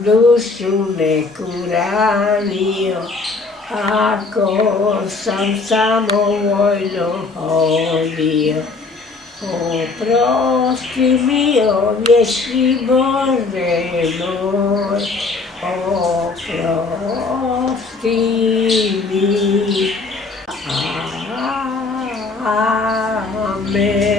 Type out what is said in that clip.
dušu nekuránio, ako som samovoľno hodil. Oprosti mi, o vječni Bože môj, oprosti mi. Amen.